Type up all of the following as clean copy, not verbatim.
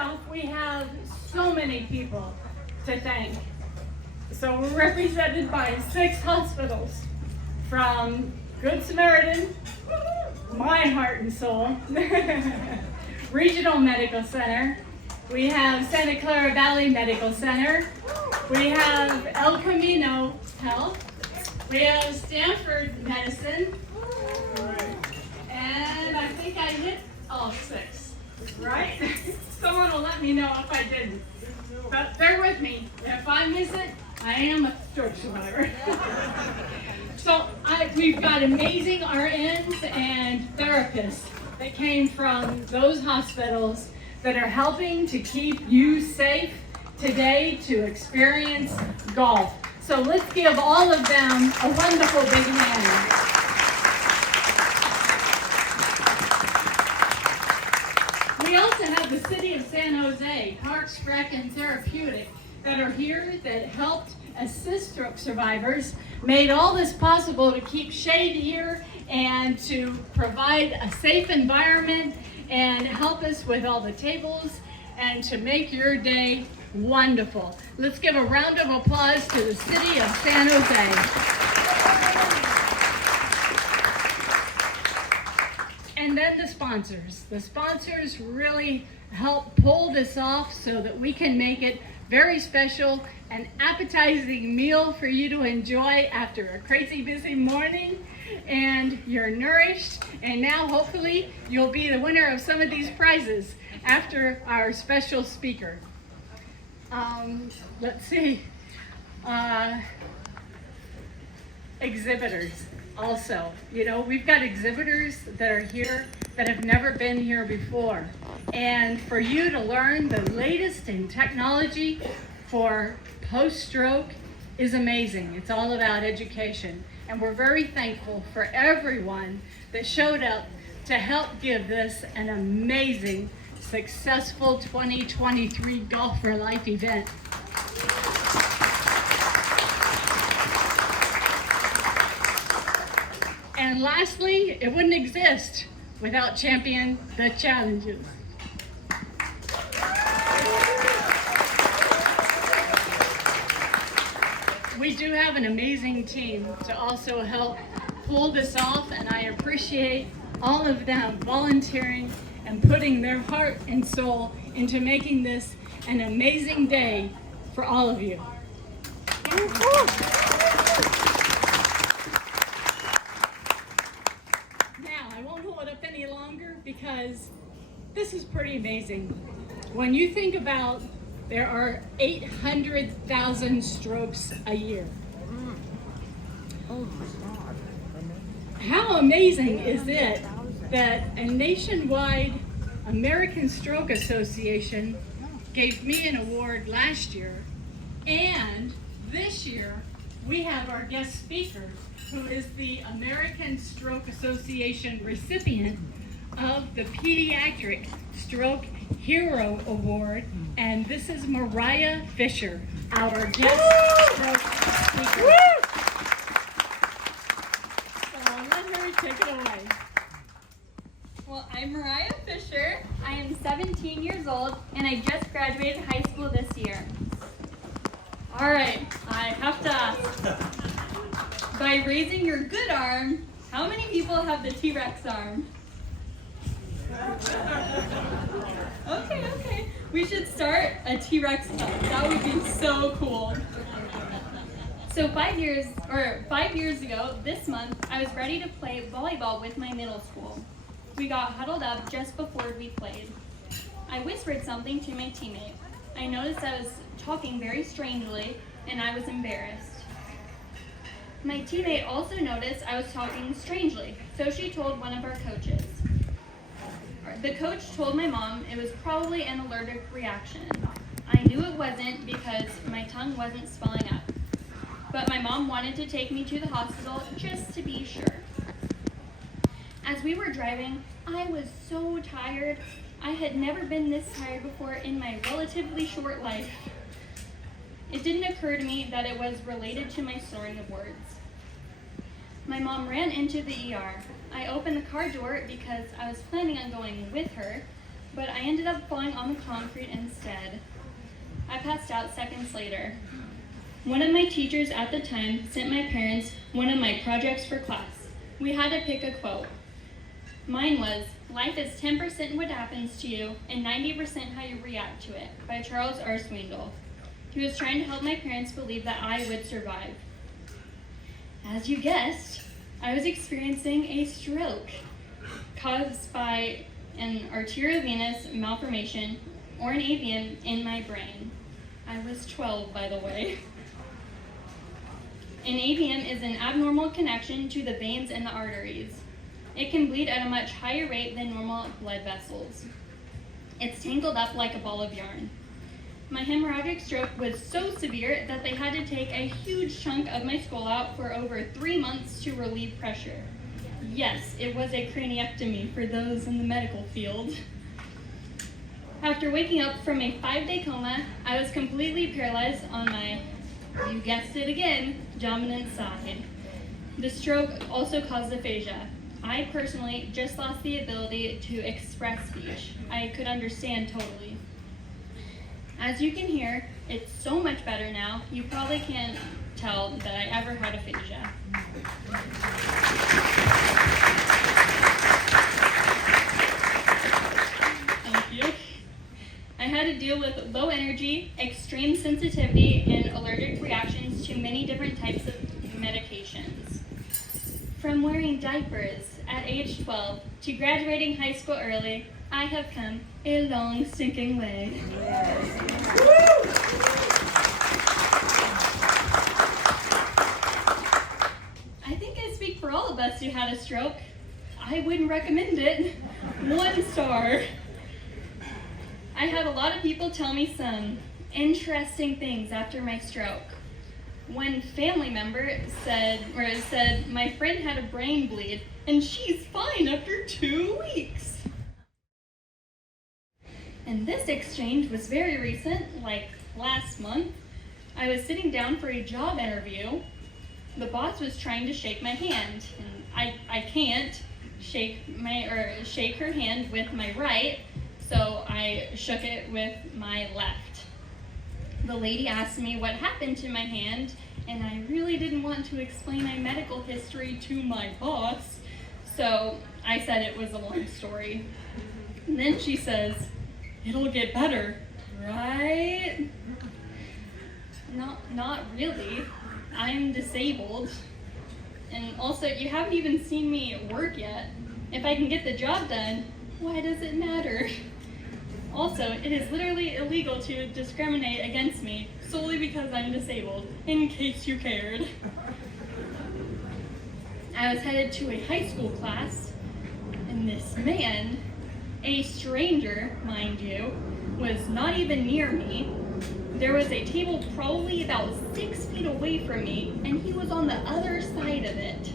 off, we have so many people to thank. So we're represented by 6 hospitals, from Good Samaritan, my heart and soul, Regional Medical Center. We have Santa Clara Valley Medical Center. We have El Camino Health. We have Stanford Medicine. And I think I hit all 6, right? Someone will let me know if I didn't. But bear with me. If I miss it, I am a stroke survivor. So we've got amazing RNs and therapists that came from those hospitals that are helping to keep you safe today to experience golf. So let's give all of them a wonderful big hand. We also have the City of San Jose, Parks, Rec, and Therapeutic that are here that helped assist stroke survivors, made all this possible to keep shade here and to provide a safe environment and help us with all the tables and to make your day wonderful. Let's give a round of applause to the City of San Jose. And then the sponsors. The sponsors really help pull this off so that we can make it very special, an appetizing meal for you to enjoy after a crazy busy morning, and you're nourished, and now hopefully you'll be the winner of some of these prizes after our special speaker. Let's see. Exhibitors also. You know, we've got exhibitors that are here that have never been here before. And for you to learn the latest in technology for post-stroke is amazing. It's all about education. And we're very thankful for everyone that showed up to help give this an amazing, successful 2023 Golf for Life event. And lastly, it wouldn't exist without Champion the Challenges. We do have an amazing team to also help pull this off, and I appreciate all of them volunteering and putting their heart and soul into making this an amazing day for all of you. Now, I won't hold it up any longer because this is pretty amazing. When you think about there are 800,000 strokes a year. Oh my God. How amazing is it that a nationwide American Stroke Association gave me an award last year, and this year we have our guest speaker who is the American Stroke Association recipient of the Pediatric Stroke Hero Award, and this is Mariah Fisher, our guest stroke speaker. So I'll let her take it away. Well, I'm Mariah Fisher. I am 17 years old, and I just graduated high school this year. All right, I have to ask, by raising your good arm, how many people have the T-Rex arm? Okay. We should start a T-Rex club. That would be so cool. So 5 years ago, this month, I was ready to play volleyball with my middle school. We got huddled up just before we played. I whispered something to my teammate. I noticed I was talking very strangely, and I was embarrassed. My teammate also noticed I was talking strangely, so she told one of our coaches. The coach told my mom it was probably an allergic reaction. I knew it wasn't because my tongue wasn't swelling up. But my mom wanted to take me to the hospital just to be sure. As we were driving, I was so tired. I had never been this tired before in my relatively short life. It didn't occur to me that it was related to my slurring of words. My mom ran into the ER. I opened the car door because I was planning on going with her, but I ended up falling on the concrete instead. I passed out seconds later. One of my teachers at the time sent my parents one of my projects for class. We had to pick a quote. Mine was, "Life is 10% what happens to you and 90% how you react to it," by Charles R. Swindoll. He was trying to help my parents believe that I would survive. As you guessed, I was experiencing a stroke caused by an arteriovenous malformation or an AVM in my brain. I was 12, by the way. An AVM is an abnormal connection to the veins and the arteries. It can bleed at a much higher rate than normal blood vessels. It's tangled up like a ball of yarn. My hemorrhagic stroke was so severe that they had to take a huge chunk of my skull out for over 3 months to relieve pressure. Yes, it was a craniectomy for those in the medical field. After waking up from a 5-day coma, I was completely paralyzed on my, you guessed it again, dominant side. The stroke also caused aphasia. I personally just lost the ability to express speech. I could understand totally. As you can hear, it's so much better now, you probably can't tell that I ever had aphasia. Thank you. I had to deal with low energy, extreme sensitivity, and allergic reactions to many different types of medications. From wearing diapers at age 12 to graduating high school early, I have come a long, stinking way. I think I speak for all of us who had a stroke. I wouldn't recommend it. 1 star. I had a lot of people tell me some interesting things after my stroke. One family member said, my friend had a brain bleed and she's fine after 2 weeks. And this exchange was very recent, like last month. I was sitting down for a job interview. The boss was trying to shake my hand, and I can't shake her hand with my right, so I shook it with my left. The lady asked me what happened to my hand, and I really didn't want to explain my medical history to my boss, so I said it was a long story. And then she says, "It'll get better, right?" Not really. I'm disabled. And also, you haven't even seen me work yet. If I can get the job done, why does it matter? Also, it is literally illegal to discriminate against me solely because I'm disabled, in case you cared. I was headed to a high school class, and this man, a stranger, mind you, was not even near me. There was a table probably about 6 feet away from me, and he was on the other side of it.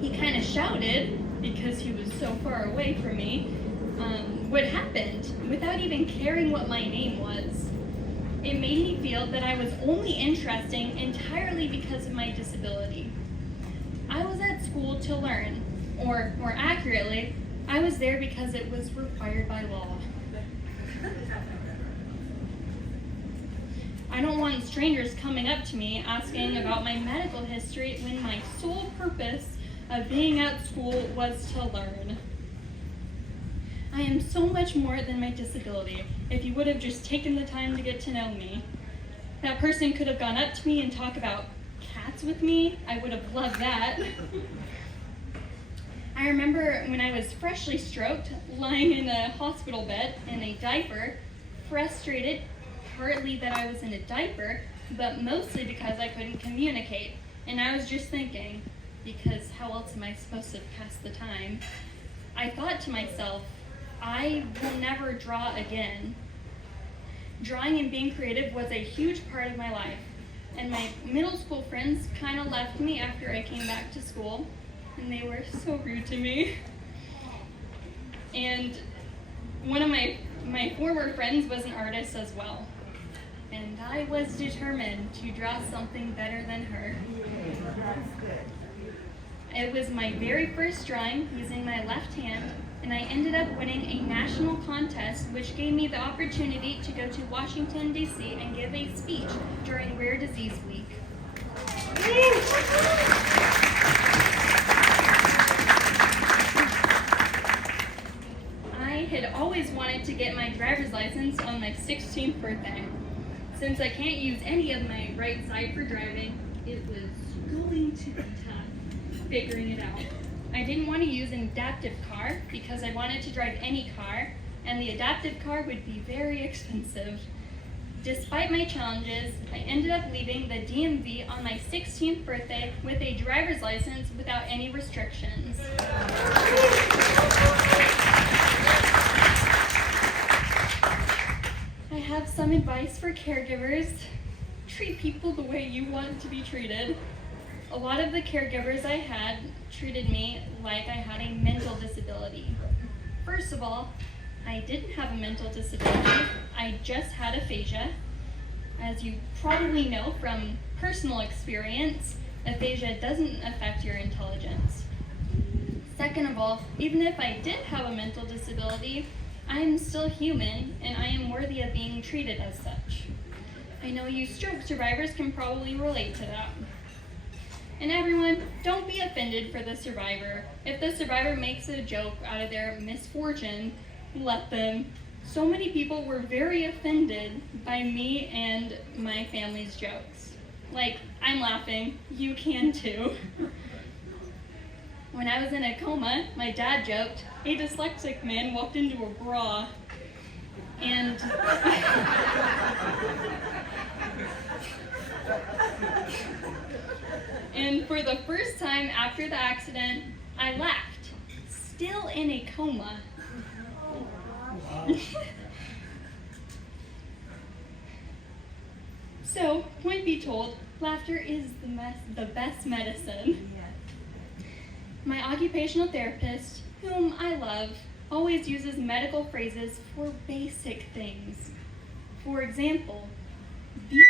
He kind of shouted, because he was so far away from me, what happened, without even caring what my name was. It made me feel that I was only interesting entirely because of my disability. I was at school to learn, or more accurately, I was there because it was required by law. I don't want strangers coming up to me asking about my medical history when my sole purpose of being at school was to learn. I am so much more than my disability. If you would have just taken the time to get to know me, that person could have gone up to me and talked about cats with me. I would have loved that. I remember when I was freshly stroked, lying in a hospital bed in a diaper, frustrated, partly that I was in a diaper, but mostly because I couldn't communicate. And I was just thinking, because how else am I supposed to pass the time? I thought to myself, I will never draw again. Drawing and being creative was a huge part of my life, and my middle school friends kind of left me after I came back to school, and they were so rude to me. And one of my former friends was an artist as well, and I was determined to draw something better than her. It was my very first drawing using my left hand, and I ended up winning a national contest, which gave me the opportunity to go to Washington, D.C. and give a speech during Rare Disease Week. I had always wanted to get my driver's license on my 16th birthday. Since I can't use any of my right side for driving, it was going to be tough figuring it out. I didn't want to use an adaptive car because I wanted to drive any car, and the adaptive car would be very expensive. Despite my challenges, I ended up leaving the DMV on my 16th birthday with a driver's license without any restrictions. I have some advice for caregivers. Treat people the way you want to be treated. A lot of the caregivers I had treated me like I had a mental disability. First of all, I didn't have a mental disability. I just had aphasia. As you probably know from personal experience, aphasia doesn't affect your intelligence. Second of all, even if I did have a mental disability, I am still human and I am worthy of being treated as such. I know you stroke survivors can probably relate to that. And everyone, don't be offended for the survivor. If the survivor makes a joke out of their misfortune, let them. So many people were very offended by me and my family's jokes. Like, I'm laughing, you can too. When I was in a coma, my dad joked, a dyslexic man walked into a bra. And And for the first time after the accident, I laughed, still in a coma. So, point be told, laughter is the best medicine. My occupational therapist, whom I love, always uses medical phrases for basic things. For example, these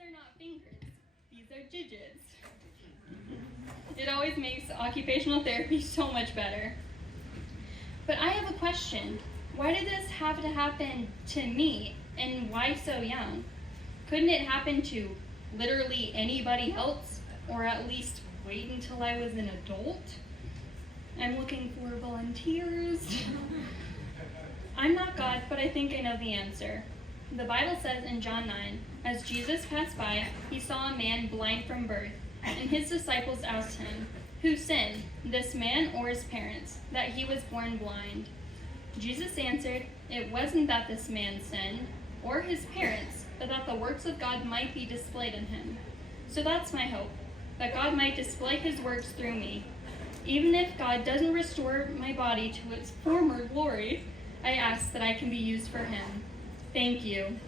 are not fingers, these are digits. It always makes occupational therapy so much better. But I have a question. Why did this have to happen to me, and why so young? Couldn't it happen to literally anybody else, or at least wait until I was an adult? I'm looking for volunteers. I'm not God, but I think I know the answer. The Bible says in John 9, as Jesus passed by, he saw a man blind from birth, and his disciples asked him, who sinned, this man or his parents, that he was born blind? Jesus answered, it wasn't that this man sinned, or his parents, but that the works of God might be displayed in him. So that's my hope, that God might display his works through me. Even if God doesn't restore my body to its former glory, I ask that I can be used for him. Thank you.